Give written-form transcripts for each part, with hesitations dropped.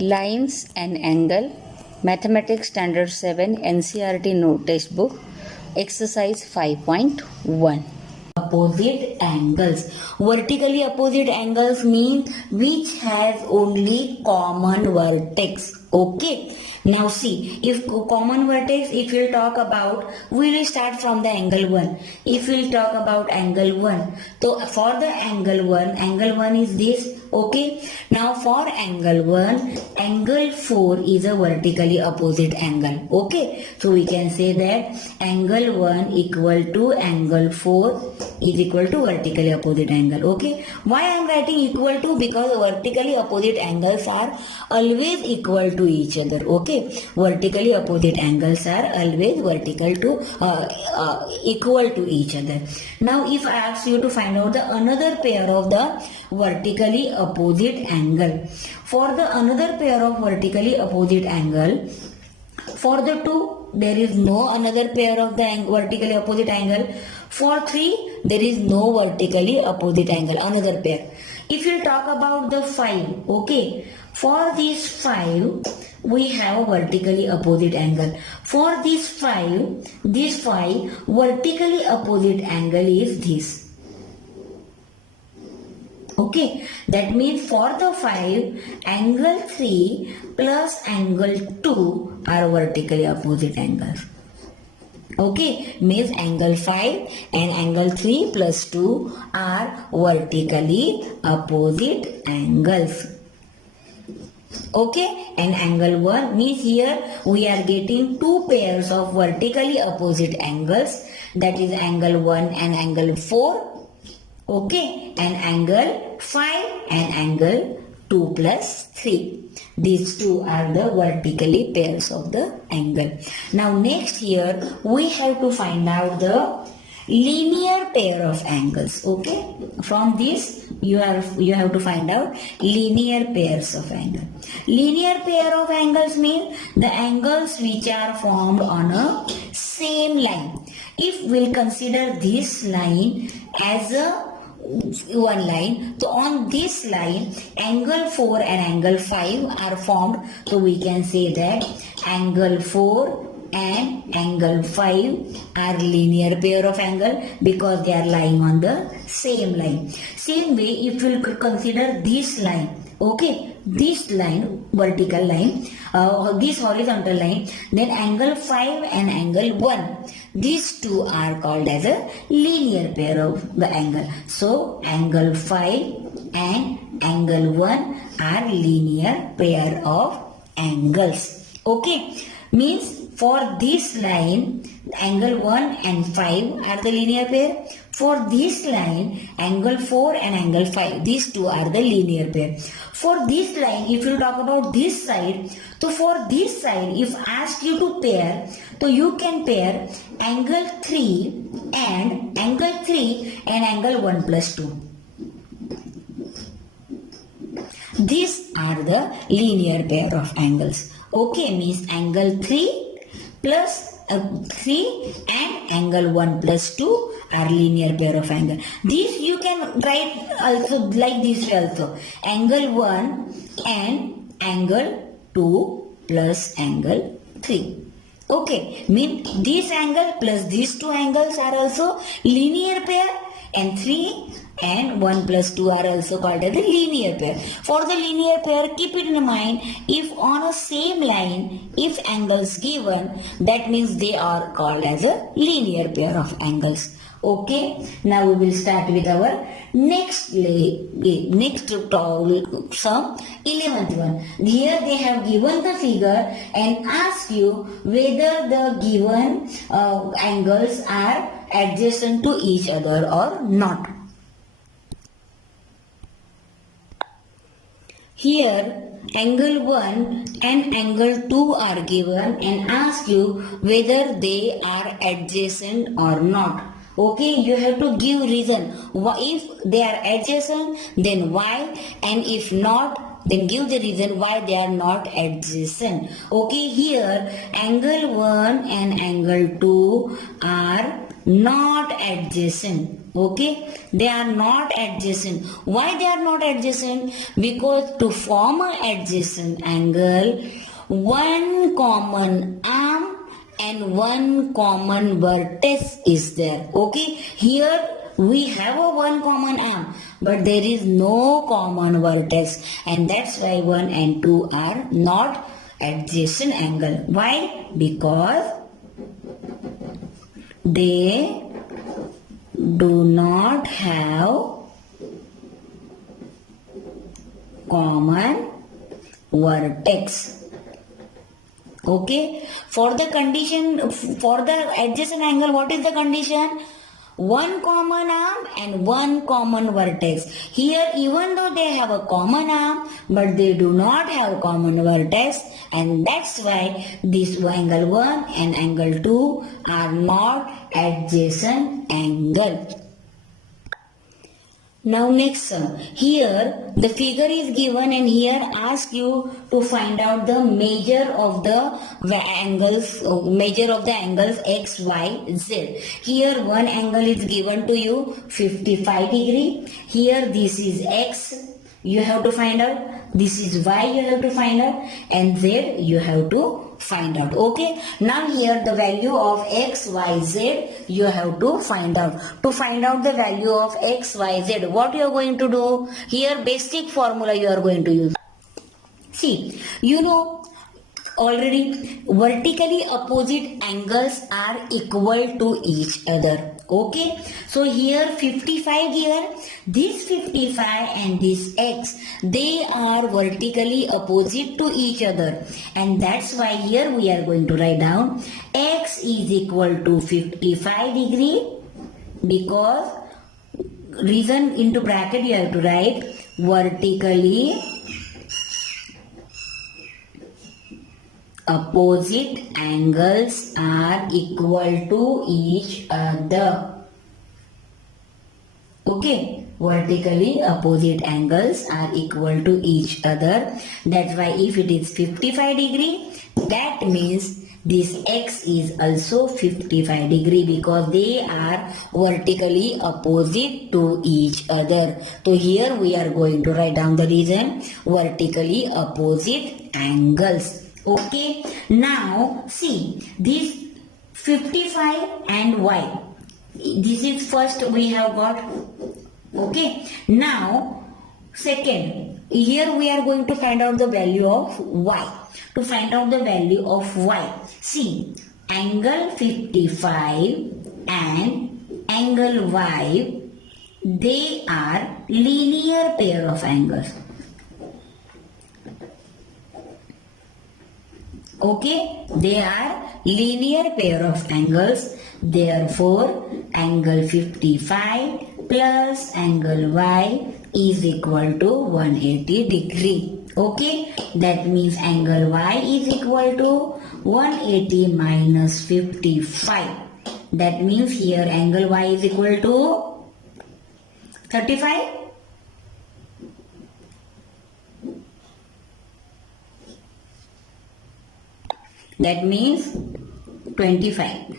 Lines and Angle, Mathematics Standard 7 NCERT Note Textbook, Exercise 5.1. Opposite angles. Vertically opposite angles mean which has only common vertex. Okay. Now see, if common vertex, if we'll talk about, we will start from the angle 1. If we'll talk about angle 1, so for the angle 1 is this. Okay. Now for angle 1, angle 4 is a vertically opposite angle. Okay. So we can say that angle 1 equal to angle 4 is equal to vertically opposite angle. Okay. Why I am writing equal to? Because vertically opposite angles are always equal to each other. Okay. Vertically opposite angles are always equal to each other. Now if I ask you to find out the another pair of the vertically opposite angle, for the another pair of vertically opposite angle, for the 2 there is no another pair of the vertically opposite angle. For 3 there is no vertically opposite angle, another pair. If you talk about the 5, okay, for these 5 we have vertically opposite angle. For this 5 vertically opposite angle is this. Okay, that means for the 5, angle 3 plus angle 2 are vertically opposite angles. Okay, means angle 5 and angle 3 plus 2 are vertically opposite angles. Okay, and angle 1 means here we are getting 2 pairs of vertically opposite angles, that is angle 1 and angle 4. Okay, and angle 5 and angle 2 plus 3. These 2 are the vertically pairs of the angle. Now next here we have to find out the linear pair of angles. Okay, from this you have to find out linear pairs of angle. Linear pair of angles mean the angles which are formed on a same line. If we'll consider this line as a one line, so on this line angle 4 and angle 5 are formed, so we can say that angle 4 and angle 5 are linear pair of angle because they are lying on the same line. Same way, if we consider this line, okay, this line, vertical line, this horizontal line, then angle 5 and angle 1, these 2 are called as a linear pair of the angle. So angle 5 and angle 1 are linear pair of angles. Okay, means for this line, angle 1 and 5 are the linear pair. For this line, angle 4 and angle 5, these 2 are the linear pair. For this line, if you talk about this side, so for this side, if asked you to pair, so you can pair angle 3 and angle 1 plus 2. These are the linear pair of angles. Okay, means angle 3 plus 3 and angle 1 plus 2 are linear pair of angle. This you can write also like this also. Angle 1 and angle 2 plus angle 3. Okay, mean this angle plus these 2 angles are also linear pair, and 3 and 1 plus 2 are also called as a linear pair. For the linear pair, keep it in mind, if on a same line, if angles given, that means they are called as a linear pair of angles. Okay, now we will start with our next sum, 11th one. Here they have given the figure and ask you whether the given angles are adjacent to each other or not. Here angle 1 and angle 2 are given and ask you whether they are adjacent or not. Okay, you have to give reason. If they are adjacent, then why, and if not, then give the reason why they are not adjacent. Okay, here angle 1 and angle 2 are not adjacent. Okay, they are not adjacent. Why they are not adjacent? Because to form an adjacent angle, one common arm and one common vertex is there. Okay, here we have a one common arm, but there is no common vertex, and that's why 1 and 2 are not adjacent angle. Why? Because they do not have common vertex. Okay, for the condition, for the adjacent angle, what is the condition? One common arm and one common vertex. Here, even though they have a common arm, but they do not have common vertex, and that's why this angle 1 and angle 2 are not adjacent angle. Now next sum. Here the figure is given and here ask you to find out the measure of the angles x, y, z. Here one angle is given to you 55 degree. Here this is x, you have to find out. This is y, you have to find out, and z you have to find out. Okay, now here the value of x, y, z you have to find out. To find out the value of x, y, z, what you are going to do? Here basic formula you are going to use. See, you know already vertically opposite angles are equal to each other. Okay, so here 55 given, this 55 and this x, they are vertically opposite to each other, and that's why here we are going to write down x is equal to 55 degree, because reason into bracket you have to write vertically opposite angles are equal to each other. Okay, vertically opposite angles are equal to each other. That's why if it is 55 degree, that means this x is also 55 degree, because they are vertically opposite to each other. So here we are going to write down the reason vertically opposite angles. Okay, now see this 55 and y. This is first we have got. Okay, now second, here we are going to find out the value of y. To find out the value of y, see angle 55 and angle y, they are linear pair of angles. Okay, they are linear pair of angles. Therefore, angle 55 plus angle y is equal to 180 degree. Okay, that means angle y is equal to 180 minus 55. That means here angle y is equal to 35. That means 25.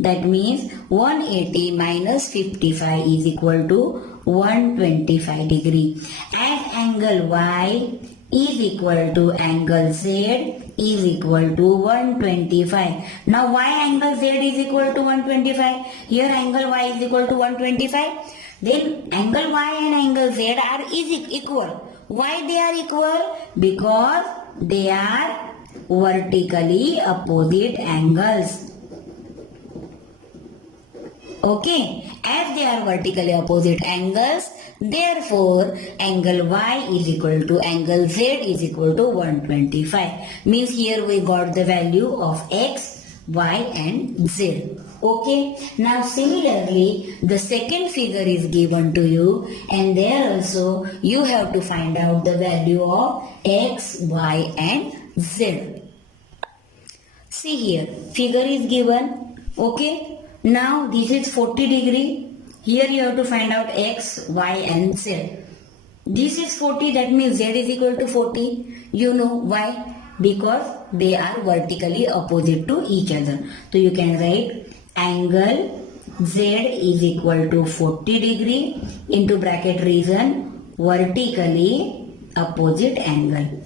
That means 180 minus 55 is equal to 125 degree. As angle y is equal to angle z is equal to 125. Now why angle z is equal to 125? Here angle y is equal to 125. Then angle y and angle z are equal. Why they are equal? Because they are vertically opposite angles. Okay, as they are vertically opposite angles, therefore angle y is equal to angle z is equal to 125. Means here we got the value of x, y and z. Okay, now similarly the second figure is given to you, and there also you have to find out the value of x, y and z. See here, figure is given. Okay, now this is 40 degree. Here you have to find out x, y and z. This is 40, that means z is equal to 40. You know why? Because they are vertically opposite to each other. So you can write angle Z is equal to 40 degree into bracket reason vertically opposite angle.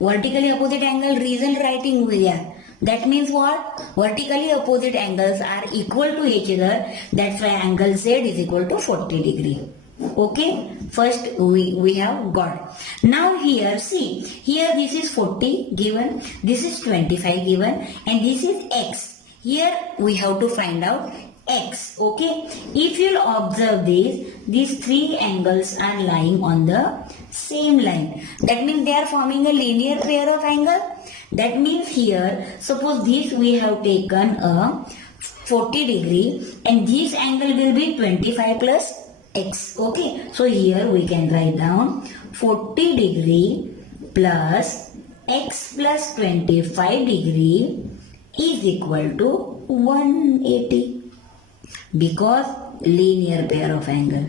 Vertically opposite angle reason writing here. That means what? Vertically opposite angles are equal to each other. That's why angle Z is equal to 40 degree. Okay, first we have got. Now here see, here this is 40 given, this is 25 given, and this is X. Here we have to find out X. Okay, if you'll observe these three angles are lying on the same line. That means they are forming a linear pair of angle. That means here, suppose this we have taken a 40 degree and this angle will be 25 plus X. Okay, so here we can write down 40 degree plus X plus 25 degree is equal to 180 because linear pair of angle.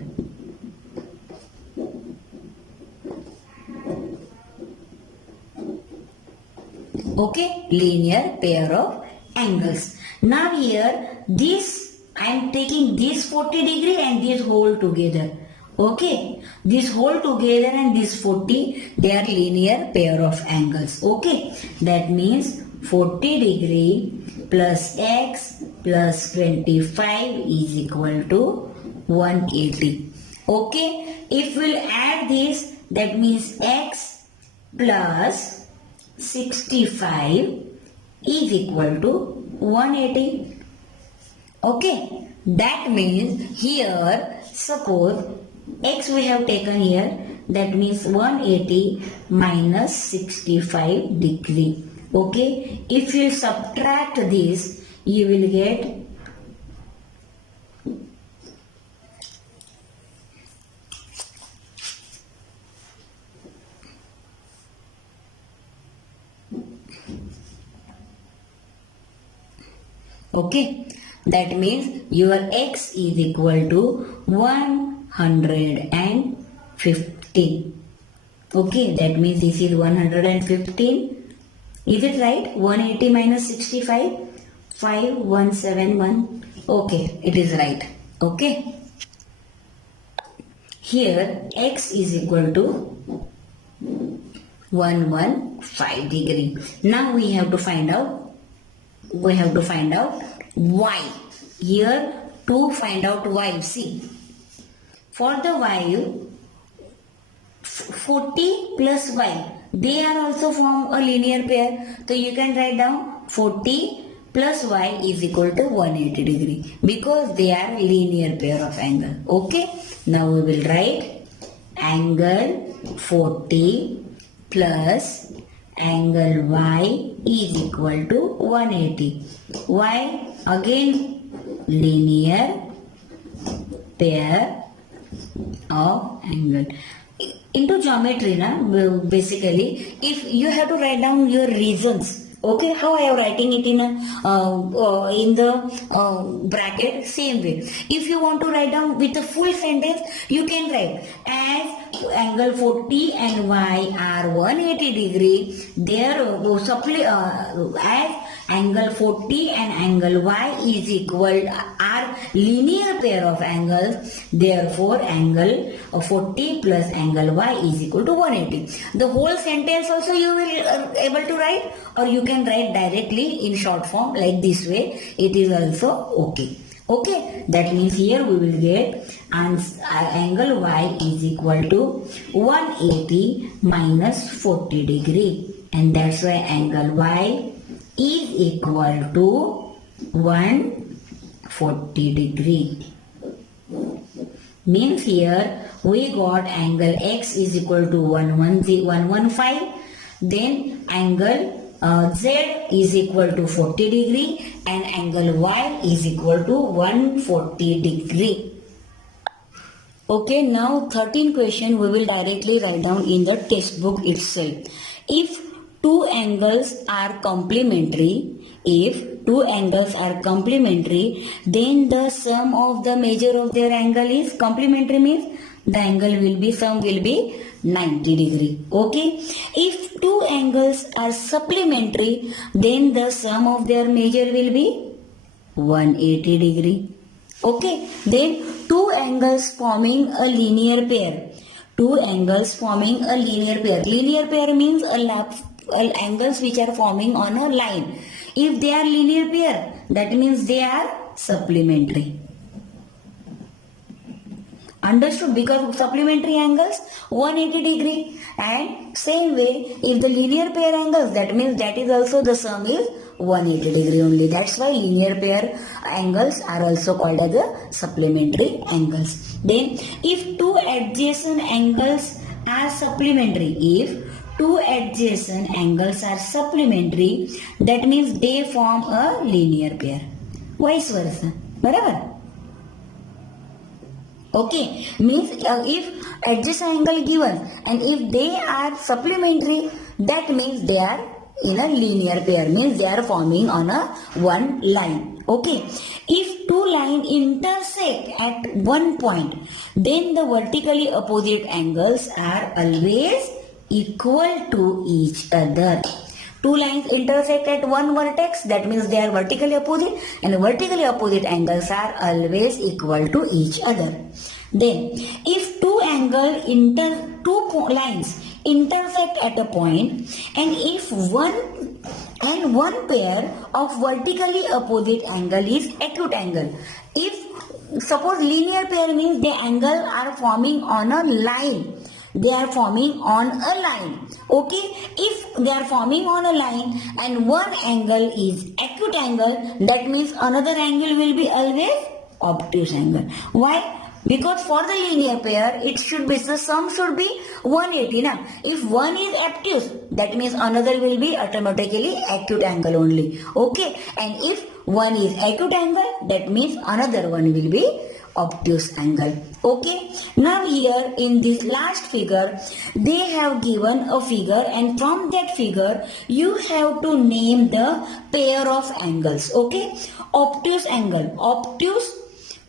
Okay, linear pair of angles. Now here this I am taking this 40 degree and this whole together. Okay, this whole together and this 40, they are linear pair of angles. Okay, that means 40 degree plus X plus 25 is equal to 180. Okay, if we'll add this, that means X plus 65 is equal to 180. Okay, that means here, suppose X we have taken here, that means 180 minus 65 degree. Okay, if you subtract this, you will get okay, that means your X is equal to 115. Okay, that means this is 115. Is it right? 180 minus 65, 5171. Okay, it is right. Okay. Here X is equal to 115 degree. Now we have to find out Y. Here to find out Y. See, for the Y, 40 plus Y, they are also form a linear pair. So you can write down 40 plus Y is equal to 180 degree because they are linear pair of angle. Okay. Now we will write angle 40 plus angle Y is equal to 180. Y again linear pair of angle. Into geometry, basically, if you have to write down your reasons. Okay, how I am writing it in the bracket, same way. If you want to write down with a full sentence, you can write as angle 40 and Y are 180 degree. There, as angle 40 and angle Y is equal are linear pair of angles. Therefore, angle 40 plus angle Y is equal to 180. The whole sentence also you will able to write, or you can write directly in short form like this way. It is also okay. Okay, that means here we will get angle Y is equal to 180 minus 40 degree, and that's why angle Y is equal to 140 degree. Means here we got angle X is equal to 115, then angle Z is equal to 40 degree and angle Y is equal to 140 degree. Okay, now 13th question we will directly write down in the textbook itself. If two angles are complementary, then the sum of the measure of their angle is complementary, means the angle will be, sum will be 90 degree. Okay, if two angles are supplementary, then the sum of their measure will be 180 degree. Okay, then two angles forming a linear pair. Two angles forming a linear pair. Linear pair means angles which are forming on a line. If they are linear pair, that means they are supplementary. Understood? Because supplementary angles 180 degree, and same way if the linear pair angles, that means that is also the sum is 180 degree only. That's why linear pair angles are also called as the supplementary angles. Then if two adjacent angles are supplementary, if two adjacent angles are supplementary, that means they form a linear pair. Vice versa. Barabar? Okay, means if adjacent angle given and if they are supplementary, that means they are in a linear pair, means they are forming on a one line. Okay, if two lines intersect at one point, then the vertically opposite angles are always equal to each other. Two lines intersect at one vertex, that means they are vertically opposite, and vertically opposite angles are always equal to each other. Then, if two lines intersect at a point, and if one pair of vertically opposite angle is acute angle. If suppose linear pair means the angle are forming on a line. They are forming on a line. Okay, if they are forming on a line and one angle is acute angle, that means another angle will be always obtuse angle. Why? Because for the linear pair, it should be, the sum should be 180. Na? If one is obtuse, that means another will be automatically acute angle only. Okay, and if one is acute angle, that means another one will be obtuse angle. Okay, now here in this last figure, they have given a figure, and from that figure you have to name the pair of angles. Okay, obtuse angle, obtuse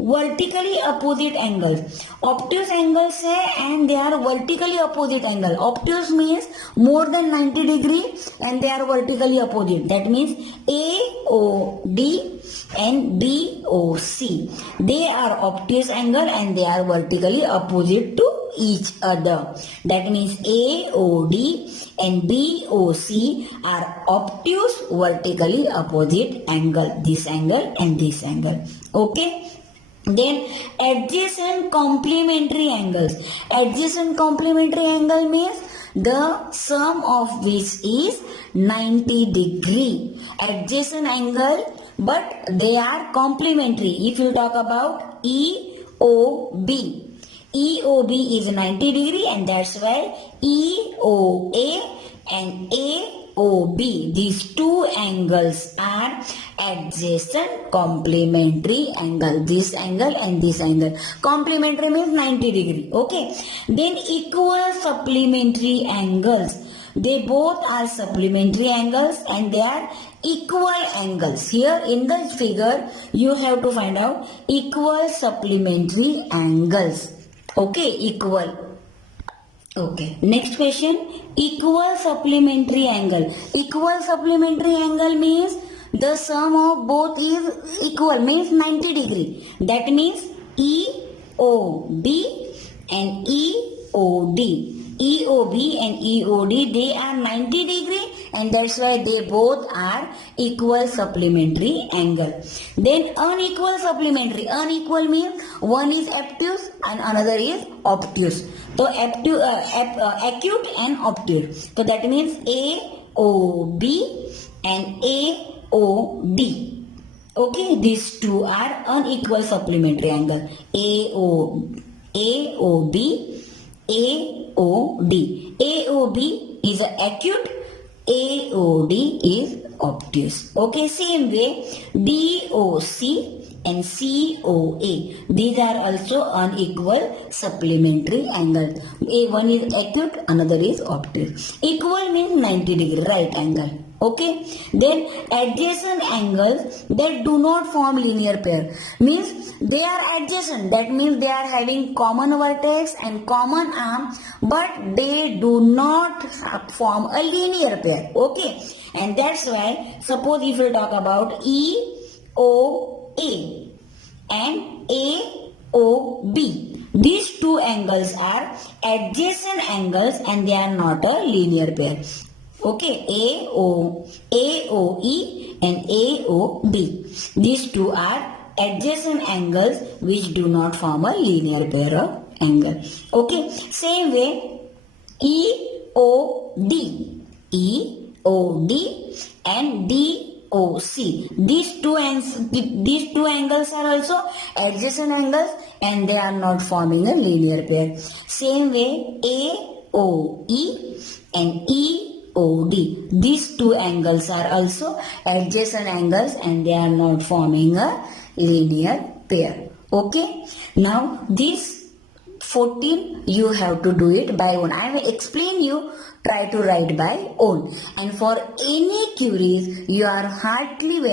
vertically opposite angles. Obtuse angles है and they are vertically opposite angle. Obtuse means more than 90 degree and they are vertically opposite. That means AOD and BOC. They are obtuse angle and they are vertically opposite to each other. That means AOD and BOC are obtuse vertically opposite angle. This angle and this angle. Okay. Then adjacent complementary angles. Adjacent complementary angle means the sum of which is 90 degree. Adjacent angle, but they are complementary. If you talk about EOB. EOB is 90 degree and that's why EOA and AOB, these two angles are adjacent complementary angle. This angle and this angle. Complementary means 90 degree. Okay. Then equal supplementary angles. They both are supplementary angles and they are equal angles. Here in the figure you have to find out equal supplementary angles. Okay, equal. Okay, next question. Equal supplementary angle. Equal supplementary angle means the sum of both is equal, means 90 degree. That means EOB and EOD. EOB and EOD, they are 90 degree and that's why they both are equal supplementary angle. Then unequal supplementary. Unequal means one is obtuse and another is obtuse. So acute and obtuse. So that means AOB and AOD. Okay, these two are unequal supplementary angle. AOB, AOD. AOB is acute, AOD is obtuse. Okay, same way DOC and COA. These are also unequal supplementary angles. One is acute, another is obtuse. Equal means 90 degree right angle. Okay. Then adjacent angles that do not form linear pair means they are adjacent. That means they are having common vertex and common arm, but they do not form a linear pair. Okay. And that's why, suppose if we talk about EOA and AOB, these two angles are adjacent angles and they are not a linear pair. Okay, AOE and AOB. These two are adjacent angles which do not form a linear pair of angle. Okay, same way EOD and DOC. These two angles are also adjacent angles and they are not forming a linear pair. Same way AOE and EOD. These two angles are also adjacent angles and they are not forming a linear pair. Okay. Now this 14 you have to do it by own. I will explain you. Try to write by own. And for any queries, you are heartily welcome